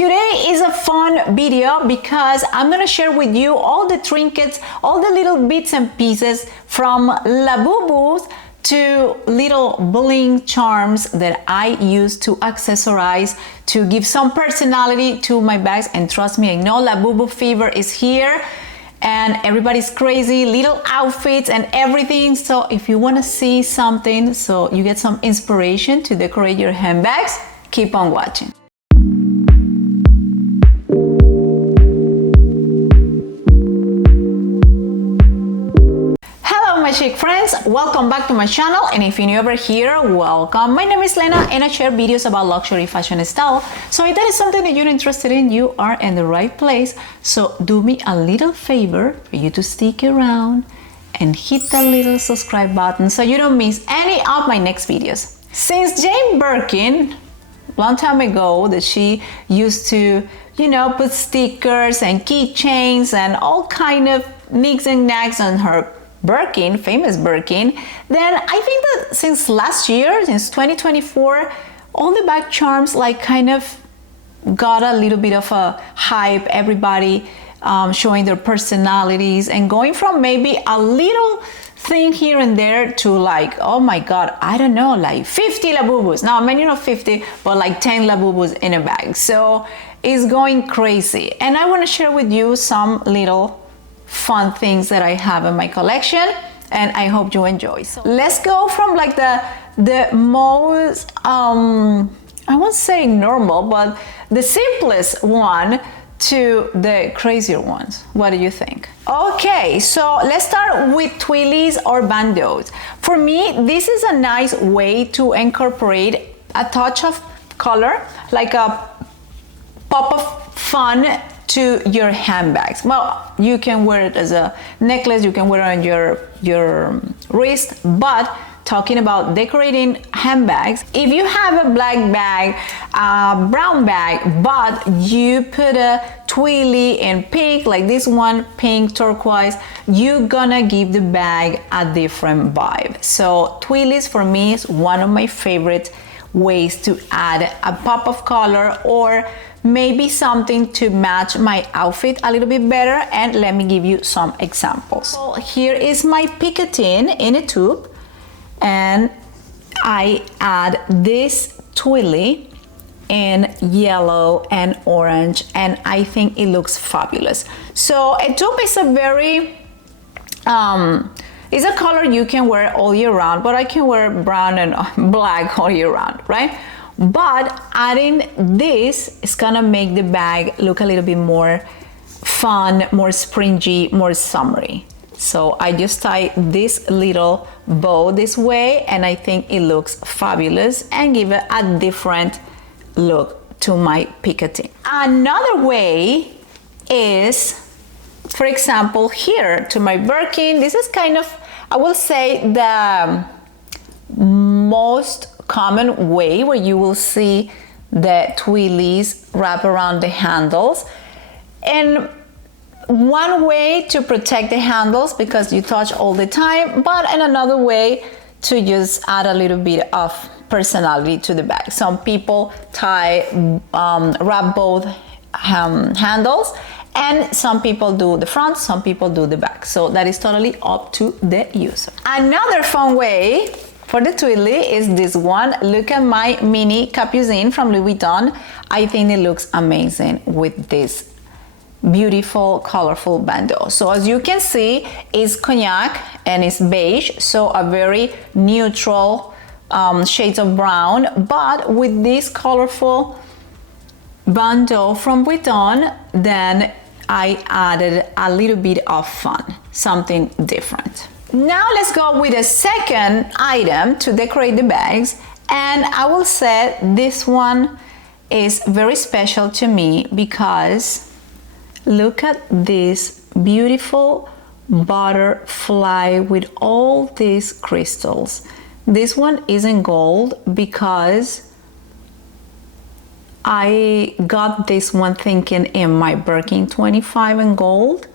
Today is a fun video because I'm gonna share with you all the trinkets, all the little bits and pieces from Labubu to little bling charms that I use to accessorize, to give some personality to my bags. And trust me, I know Labubu fever is here and everybody's crazy, little outfits and everything. So if you want to see something so you get some inspiration to decorate your handbags, keep on watching. My chic friends, welcome back to my channel, and if you're new over here, welcome. My name is Lena and I share videos about luxury, fashion, and style. So if that is something that you're interested in, you are in the right place. So do me a little favor for you to stick around and hit that little subscribe button so you don't miss any of my next videos. Since Jane Birkin, long time ago, that she used to, put stickers and keychains and all kind of nicks and knacks on her Birkin, famous Birkin, then I think that since last year, since 2024, all the bag charms kind of got a little bit of a hype, everybody showing their personalities and going from maybe a little thing here and there to oh my god, I don't know, 50 Labubus. Now, maybe not 50, but 10 Labubus in a bag. So it's going crazy. And I want to share with you some little fun things that I have in my collection, and I hope you enjoy. So let's go from the most I won't say normal, but the simplest one to the crazier ones. What do you think? Okay, so let's start with twillies or bandeaus. For me, this is a nice way to incorporate a touch of color, like a pop of fun to your handbags. Well, you can wear it as a necklace, you can wear it on your wrist, but talking about decorating handbags, if you have a black bag, a brown bag, but you put a twilly in pink, like this one, pink turquoise, you're gonna give the bag a different vibe. So twillies for me is one of my favorite ways to add a pop of color, or maybe something to match my outfit a little bit better. And let me give you some examples. So here is my picotin in a tube, and I add this twilly in yellow and orange, and I think it looks fabulous. So a tube is a very it's a color you can wear all year round, but I can wear brown and black all year round, right? But adding this is gonna make the bag look a little bit more fun, more springy, more summery. So I just tie this little bow this way, and I think it looks fabulous and give it a different look to my picotin. Another way is, for example, here to my Birkin. This is kind of, I will say, the most common way where you will see the twillies wrap around the handles. And one way to protect the handles because you touch all the time, but in another way to just add a little bit of personality to the bag. Some people wrap both handles, and some people do the front, some people do the back. So that is totally up to the user. Another fun way for the twilly is this one. Look at my mini capucine from Louis Vuitton. I think it looks amazing with this beautiful, colorful bandeau. So as you can see, it's cognac and it's beige, so a very neutral shades of brown, but with this colorful bandeau from Vuitton, then I added a little bit of fun, something different. Now let's go with a second item to decorate the bags, and I will say this one is very special to me because look at this beautiful butterfly with all these crystals. This one is in gold because I got this one thinking in my Birkin 25 in gold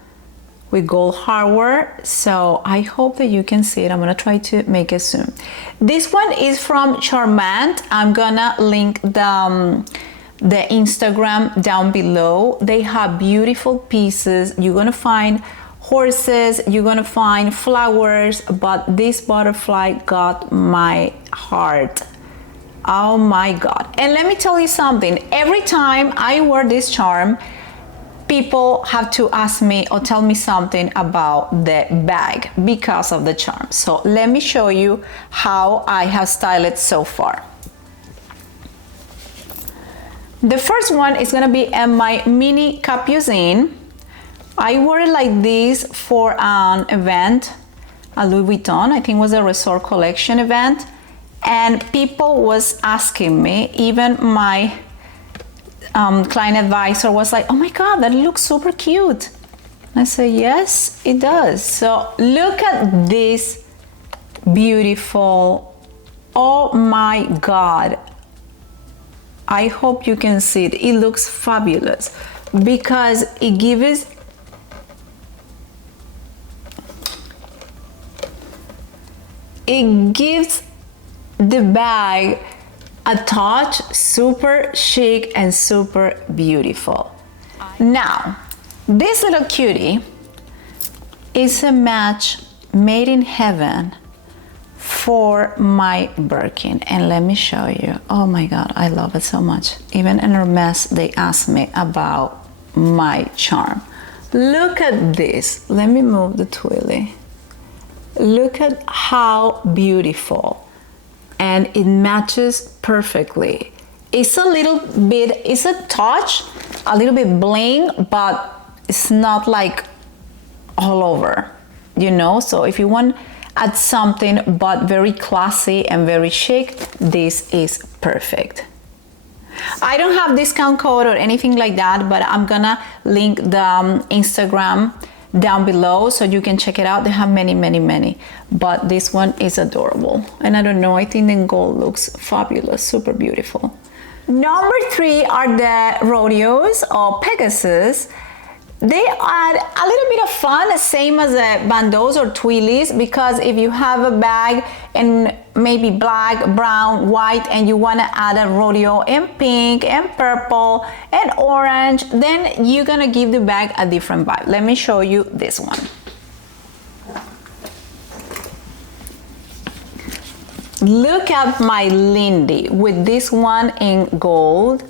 with gold hardware. So I hope that you can see it. I'm gonna try to make it zoom. This one is from Charmant. I'm gonna link the Instagram down below. They have beautiful pieces. You're gonna find horses, you're gonna find flowers, but this butterfly got my heart. Oh my God. And let me tell you something, every time I wear this charm, people have to ask me or tell me something about the bag because of the charm. So let me show you how I have styled it so far. The first one is gonna be my mini capucine. I wore it like this for an event, a Louis Vuitton, I think it was a resort collection event, and people was asking me, even my client advisor was like, oh my God, that looks super cute. I said, yes, it does. So look at this beautiful, oh my God. I hope you can see it. It looks fabulous because it gives the bag a touch, super chic and super beautiful. Now, this little cutie is a match made in heaven for my Birkin, and let me show you. Oh my God, I love it so much. Even in Hermes, they asked me about my charm. Look at this. Let me move the twilly. Look at how beautiful, and it matches perfectly. It's a little bit, it's a touch, a little bit bling, but it's not like all over, you know? So if you want add something but very classy and very chic, this is perfect. I don't have discount code or anything like that, but I'm gonna link the Instagram down below so you can check it out. They have many, but this one is adorable. And I don't know, I think the gold looks fabulous, super beautiful. Number 3 are the rodeos or Pegasus. They add a little bit of fun, same as the bandeaus or twillies, because if you have a bag in maybe black, brown, white, and you want to add a rodeo in pink and purple and orange, then you're gonna give the bag a different vibe. Let me show you this one. Look at my Lindy with this one in gold,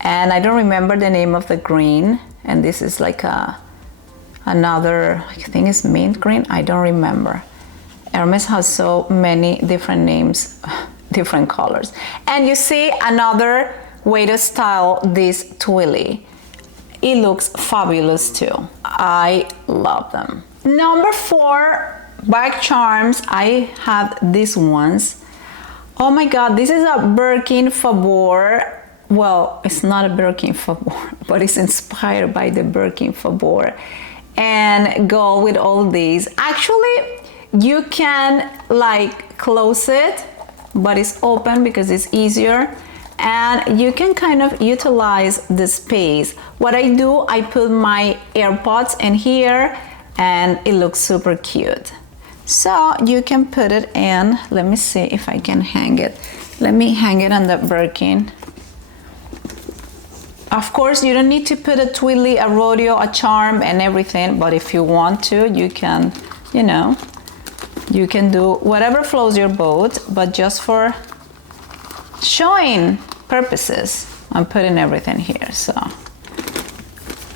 and I don't remember the name of the green. And this is like another, I think it's mint green, I don't remember. Hermes has so many different names, different colors. And you see another way to style this twilly. It looks fabulous too. I love them. Number 4, bag charms. I have these ones. Oh my God, this is a Birkin Fabor. Well, it's not a Birkin Fabor, but it's inspired by the Birkin Fabor, and go with all these. Actually, you can like close it, but it's open because it's easier, and you can kind of utilize the space. What I do, I put my AirPods in here, and it looks super cute. So you can put it in. Let me see if I can hang it. Let me hang it on the Birkin. Of course, you don't need to put a twilly, a rodeo, a charm, and everything, but if you want to, you can, you know, you can do whatever floats your boat, but just for showing purposes, I'm putting everything here. So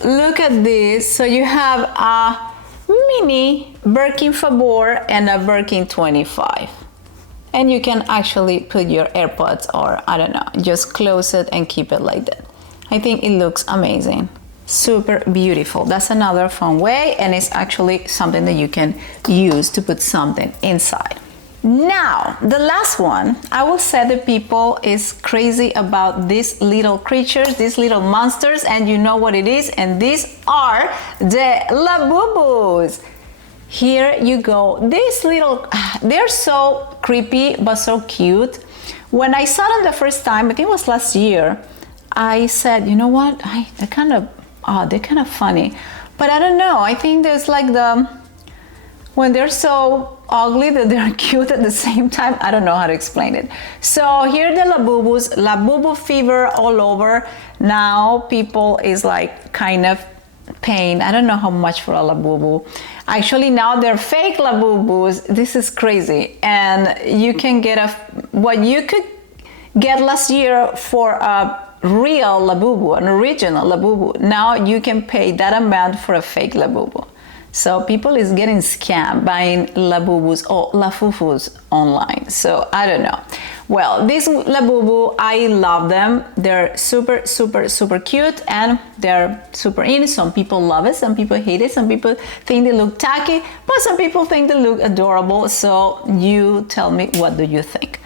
look at this. So you have a mini Birkin Fabor and a Birkin 25. And you can actually put your AirPods, or I don't know, just close it and keep it like that. I think it looks amazing, super beautiful. That's another fun way, and it's actually something that you can use to put something inside. Now, the last one, I will say that people is crazy about these little creatures, these little monsters, and you know what it is, and these are the Labubus. Here you go. These little, they're so creepy, but so cute. When I saw them the first time, I think it was last year, I said, you know what, they're kind of odd, they're kind of funny, but I don't know, I think there's like the when they're so ugly that they're cute at the same time. I don't know how to explain it. So here are the Labubus, Labubu fever all over. Now people is like kind of paying, I don't know how much for a Labubu. Actually now they're fake Labubus. This is crazy. And you can get what you could get last year for a real Labubu, an original Labubu. Now you can pay that amount for a fake Labubu. So people is getting scammed buying Labubus or Lafufus online. So I don't know. Well, these Labubu, I love them. They're super, super, super cute and they're super in. Some people love it, some people hate it, some people think they look tacky, but some people think they look adorable. So you tell me, what do you think?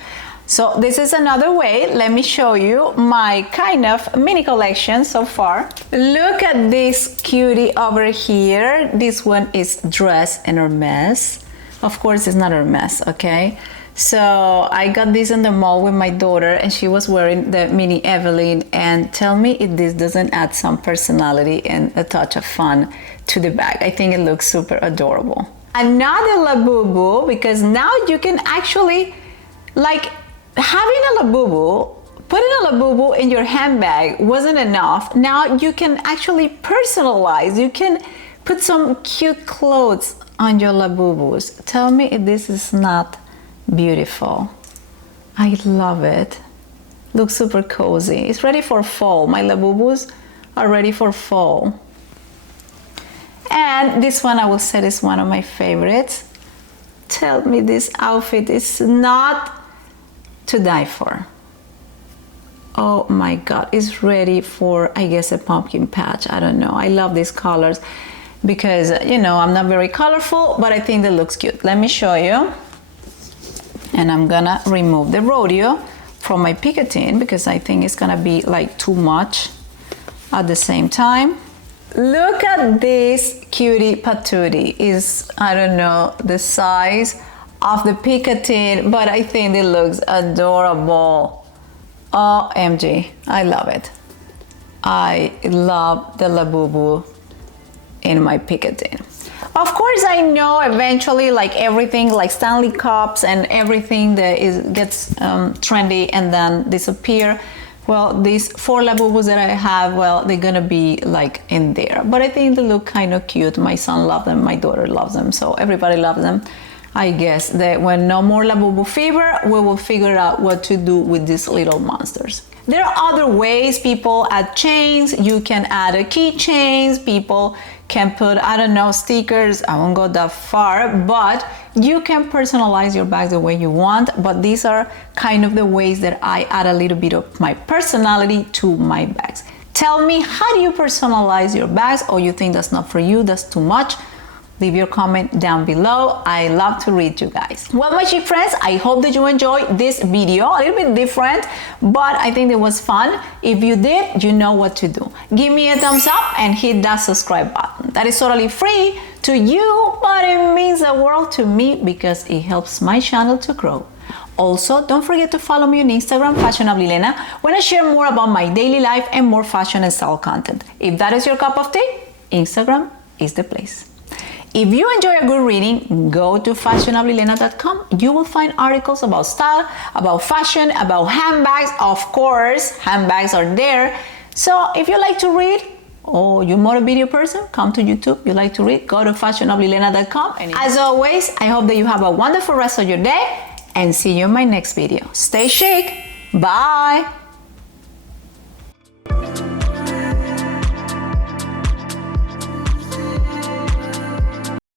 So this is another way. Let me show you my kind of mini collection so far. Look at this cutie over here. This one is dressed in Hermes. Of course, it's not Hermes, okay? So I got this in the mall with my daughter and she was wearing the mini Evelyn, and tell me if this doesn't add some personality and a touch of fun to the bag. I think it looks super adorable. Another Labubu, because now you can actually, like, having a Labubu, putting a Labubu in your handbag wasn't enough. Now you can actually personalize. You can put some cute clothes on your Labubus. Tell me if this is not beautiful. I love it. Looks super cozy. It's ready for fall. My Labubus are ready for fall. And this one, I will say, is one of my favorites. Tell me this outfit is not to die for. Oh my God, it's ready for, I guess, a pumpkin patch. I don't know. I love these colors because, you know, I'm not very colorful, but I think that looks cute. Let me show you. And I'm gonna remove the rodeo from my picketing because I think it's gonna be like too much at the same time. Look at this cutie patootie. Is, I don't know the size of the picketing, but I think it looks adorable. OMG, I love it. I love the Labubu in my picketing. Of course, I know eventually, like everything, like Stanley Cups and everything that gets trendy and then disappear. Well, these 4 Labubus that I have, well, they're gonna be like in there. But I think they look kind of cute. My son loves them, my daughter loves them, so everybody loves them. I guess that when no more Labubu fever, we will figure out what to do with these little monsters. There are other ways people add chains. You can add a keychains. People can put, I don't know, stickers. I won't go that far, but you can personalize your bags the way you want. But these are kind of the ways that I add a little bit of my personality to my bags. Tell me, how do you personalize your bags? Or you think that's not for you, that's too much? Leave your comment down below. I love to read you guys. Well, my chic friends, I hope that you enjoyed this video. A little bit different, but I think it was fun. If you did, you know what to do. Give me a thumbs up and hit that subscribe button. That is totally free to you, but it means the world to me because it helps my channel to grow. Also, don't forget to follow me on Instagram, FASHIONABLY.LENA, when I share more about my daily life and more fashion and style content. If that is your cup of tea, Instagram is the place. If you enjoy a good reading, go to FASHIONABLY.LENA.com. You will find articles about style, about fashion, about handbags. Of course, handbags are there. So if you like to read, or you're more a video person, come to YouTube. You like to read, go to FASHIONABLY.LENA.com. And as always, I hope that you have a wonderful rest of your day and see you in my next video. Stay chic. Bye.